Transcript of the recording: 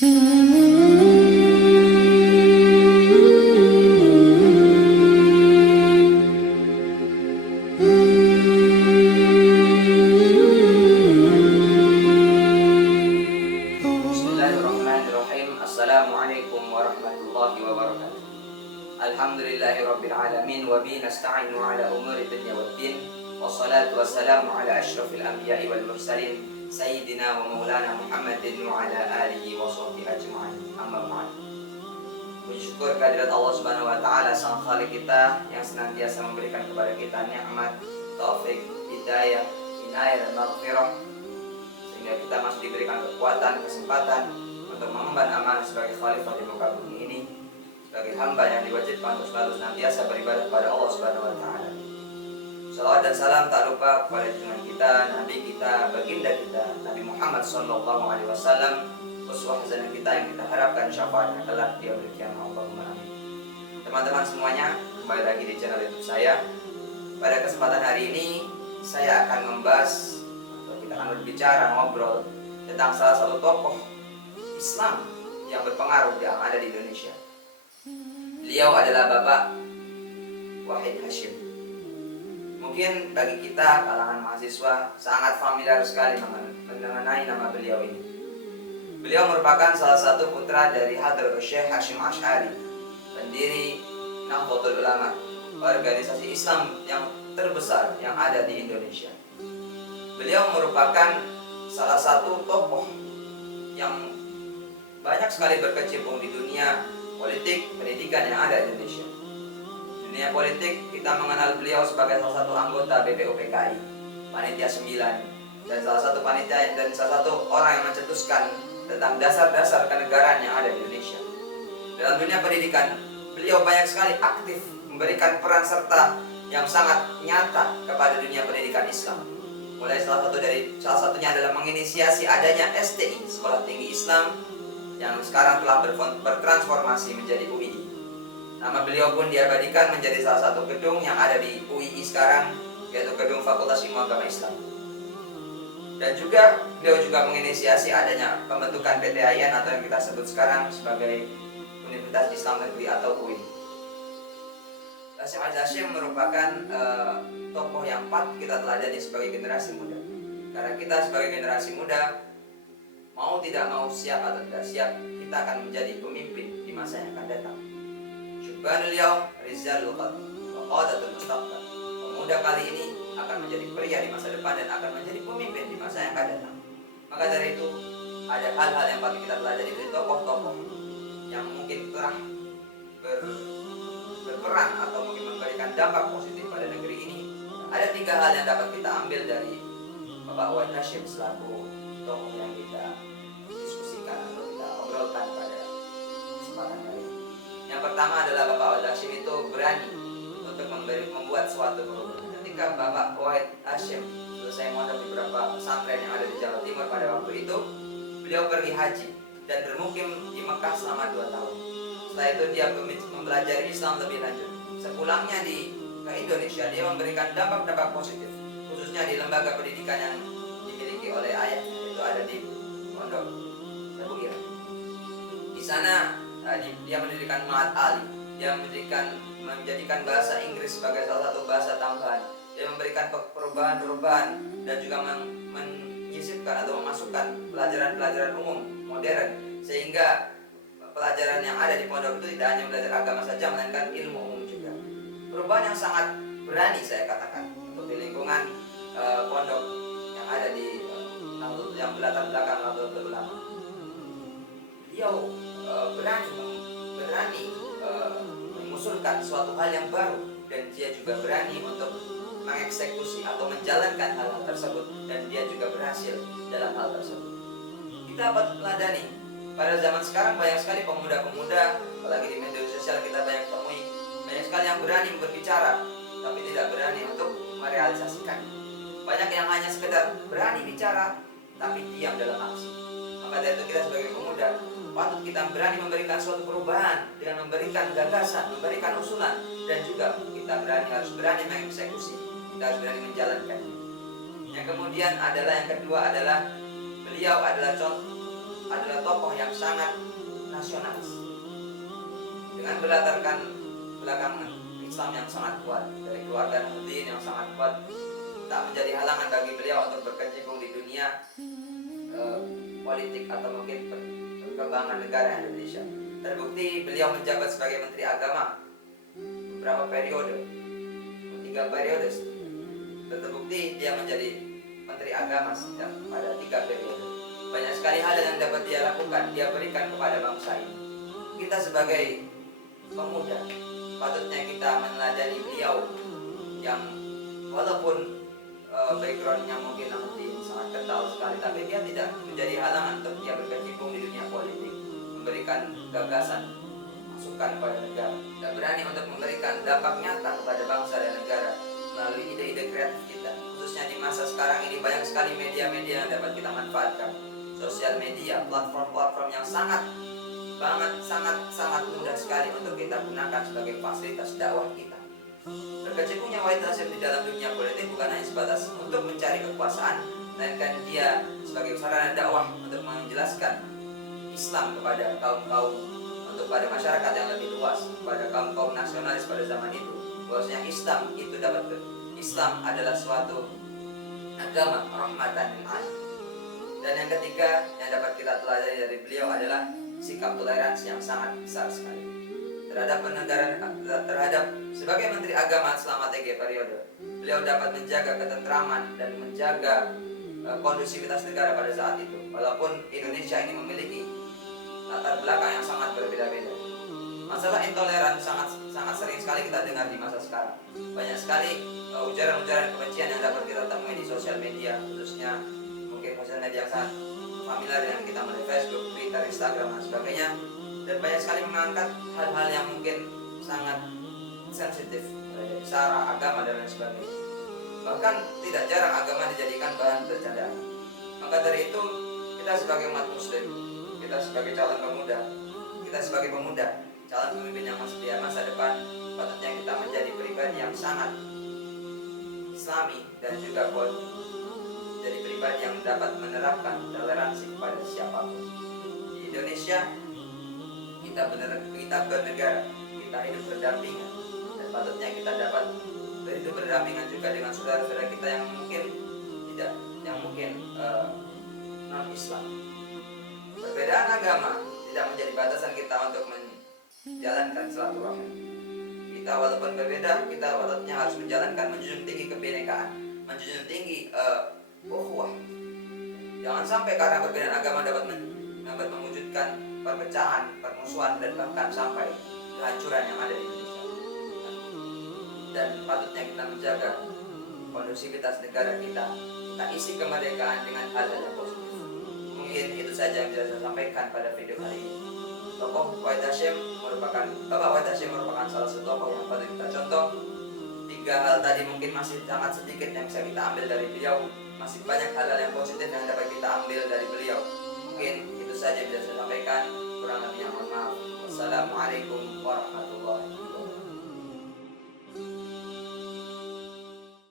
Bismillahirrahmanirrahim. Assalamualaikum warahmatullahi wabarakatuh. Alhamdulillahirabbil alamin wa bihi nasta'inu ala umuri dunya waddin. Wassalatu wassalamu ala asyrafil anbiya'i wal mursalin sayyidina wa maulana Muhammadin wa ala alihi wa sahbihi ajma'in. Amma ba'd. Puji syukur kehadirat Allah Subhanahu wa taala sang Khalik kita yang senantiasa memberikan kepada kita nikmat, taufik, hidayah, inayah dan maghfirah sehingga kita masih diberikan kekuatan, kesempatan untuk mengemban amanah sebagai khalifah di muka bumi ini, sebagai hamba yang diwajibkan untuk selalu senantiasa beribadah kepada Allah Subhanahu wa taala. Salawat dan salam tak lupa kepada junjungan kita, nabi kita, baginda kita, Nabi Muhammad sallallahu alaihi wasallam, uswah hasanah kita yang kita harapkan syafaatnya kelak di yaumil qiyamah. Allahumma amin. Teman-teman semuanya, kembali lagi di channel YouTube saya. Pada kesempatan hari ini saya akan membahas atau kita akan berbicara, ngobrol tentang salah satu tokoh Islam yang berpengaruh yang ada di Indonesia. Beliau adalah Bapak Wahid Hasyim. Mungkin bagi kita kalangan mahasiswa sangat familiar sekali mengenai nama beliau ini. Beliau merupakan salah satu putra dari Hadratus Syekh Hasyim Asy'ari, pendiri Nahdlatul Ulama, organisasi Islam yang terbesar yang ada di Indonesia. Beliau merupakan salah satu tokoh yang banyak sekali berkecimpung di dunia politik, pendidikan yang ada di Indonesia. Dunia politik, kita mengenal beliau sebagai salah satu anggota BPUPKI, Panitia 9, dan salah satu panitia dan salah satu orang yang mencetuskan tentang dasar-dasar kenegaraan yang ada di Indonesia. Dalam dunia pendidikan, beliau banyak sekali aktif memberikan peran serta yang sangat nyata kepada dunia pendidikan Islam. Mulai salah satunya adalah menginisiasi adanya STI, Sekolah Tinggi Islam, yang sekarang telah bertransformasi menjadi UII. Nama beliau pun diabadikan menjadi salah satu gedung yang ada di UII sekarang, yaitu Gedung Fakultas Ilmu Agama Islam. Dan juga beliau juga menginisiasi adanya pembentukan PTIN atau yang kita sebut sekarang sebagai Universitas Islam Negeri atau UIN. Hasyim Hasyim merupakan tokoh yang patut kita teladani sebagai generasi muda. Karena kita sebagai generasi muda, mau tidak mau, siap atau tidak siap, kita akan menjadi pemimpin di masa yang akan datang. Syubhanul yaum rizalul qad wa qadatul mustaqbal. Pemuda kali ini akan menjadi pria di masa depan dan akan menjadi pemimpin di masa yang akan datang. Maka dari itu, ada hal-hal yang patut kita pelajari dari tokoh-tokoh yang mungkin telah berperan atau mungkin memberikan dampak positif pada negeri ini. Ada 3 hal yang dapat kita ambil dari Bapak Wahid Hasyim selaku tokoh yang kita diskusikan atau kita obrolkan pada kesempatan kali ini. Yang pertama adalah Bapak Wahid Hasyim itu berani untuk membuat suatu perubahan. Ketika Bapak Wahid Hasyim selesai mondok di beberapa pesantren yang ada di Jawa Timur pada waktu itu, beliau pergi haji dan bermukim di Mekah selama 2 tahun. Setelah itu dia mempelajari Islam lebih lanjut. Sepulangnya ke Indonesia, dia memberikan dampak-dampak positif, khususnya di lembaga pendidikan yang dimiliki oleh ayahnya, itu ada di Pondok Tebu Ireng. Di sana dia mendirikan Ma'had Ali, dia menjadikan bahasa Inggris sebagai salah satu bahasa tambahan. Dia memberikan perubahan-perubahan dan juga menyisipkan atau memasukkan pelajaran-pelajaran umum modern, sehingga pelajaran yang ada di pondok itu tidak hanya belajar agama saja, melainkan ilmu umum juga. Perubahan yang sangat berani saya katakan untuk di lingkungan pondok yang ada di yang berlatar belakang Nahdlatul Ulama. Beliau berani mengusulkan suatu hal yang baru, dan dia juga berani untuk mengeksekusi atau menjalankan hal-hal tersebut, dan dia juga berhasil dalam hal tersebut. Kita dapat meladani pada zaman sekarang banyak sekali pemuda-pemuda, apalagi di media sosial kita banyak temui, banyak sekali yang berani berbicara tapi tidak berani untuk merealisasikan. Banyak yang hanya sekedar berani bicara tapi diam dalam aksi. Maka dari itu kita sebagai pemuda patut kita berani memberikan suatu perubahan dengan memberikan gagasan, memberikan usulan, dan juga kita harus berani mengeksekusi, kita harus berani menjalankannya. Yang kemudian adalah yang kedua adalah beliau adalah adalah tokoh yang sangat nasionalis dengan berlatarkan belakang Islam yang sangat kuat, dari keluarga Nahdliyin yang sangat kuat, tak menjadi halangan bagi beliau untuk berkecimpung di dunia politik atau mungkin perkembangan negara Indonesia. Terbukti beliau menjabat sebagai Menteri Agama beberapa periode, 3 periode. Terbukti dia menjadi Menteri Agama pada 3 periode. Banyak sekali hal yang dapat dia lakukan, dia berikan kepada bangsa ini. Kita sebagai pemuda patutnya kita meneladani beliau yang walaupun backgroundnya mungkin sangat kental sekali, tapi dia tidak menjadi halangan untuk dia berkecimpung di dunia politik, memberikan gagasan, masukan kepada negara, dan berani untuk memberikan dampak nyata kepada bangsa dan negara melalui ide-ide kreatif kita. Khususnya di masa sekarang ini banyak sekali media-media yang dapat kita manfaatkan, sosial media, platform-platform yang sangat mudah sekali untuk kita gunakan sebagai fasilitas dakwah kita. Berkecimpungnya Wahid Hasyim di dalam dunia politik bukan hanya sebatas untuk mencari kekuasaan, melainkan dia sebagai sarana dakwah untuk menjelaskan Islam kepada kaum-kaum, untuk pada masyarakat yang lebih luas, kepada kaum-kaum nasionalis pada zaman itu, bahwasanya Islam adalah suatu agama rahmatan lil alamin. Dan yang ketiga yang dapat kita pelajari dari beliau adalah sikap toleransi yang sangat besar sekali terhadap sebagai Menteri Agama selama 3 periode. Beliau dapat menjaga ketentraman dan menjaga kondusivitas negara pada saat itu, walaupun Indonesia ini memiliki latar belakang yang sangat berbeda-beda. Masalah intoleran sangat sering sekali kita dengar di masa sekarang. Banyak sekali ujaran-ujaran kebencian yang dapat kita temui di sosial media, khususnya mungkin sosial media yang sangat familiar dengan kita melalui Facebook, Twitter, Instagram dan sebagainya, dan banyak sekali mengangkat hal-hal yang mungkin sangat sensitif, sara, agama dan lain sebagainya. Bahkan tidak jarang agama dijadikan bahan bercandaan. Maka dari itu kita sebagai umat muslim, kita sebagai calon pemuda, kita sebagai pemuda, calon pemimpin yang masih di masa depan, patutnya kita menjadi pribadi yang sangat islami dan juga jadi pribadi yang dapat menerapkan toleransi kepada siapapun. Di Indonesia kita bernegara, kita hidup berdampingan, dan patutnya kita dapat berhidup berdampingan juga dengan saudara-saudara kita yang mungkin non Islam. Perbedaan agama tidak menjadi batasan kita untuk menjalankan silaturahmi. Kita walaupun berbeda, kita patutnya harus menjunjung tinggi kebinekaan, menjunjung tinggi ukhuwah. Jangan sampai karena perbedaan agama dapat mewujudkan perpecahan, permusuhan, dan bahkan sampai kehancuran yang ada di Indonesia. Dan patutnya kita menjaga kondusivitas negara kita isi kemerdekaan dengan hal-hal yang positif. Mungkin itu saja yang bisa saya sampaikan pada video kali ini. Bapak Wahid Hasyim merupakan salah satu tokoh yang patut kita contoh. 3 hal tadi mungkin masih sangat sedikit yang bisa kita ambil dari beliau. Masih banyak hal-hal yang positif yang dapat kita ambil dari beliau. Mungkin itu saja yang bisa saya sampaikan. Kurang lebihnya mohon maaf. Wassalamualaikum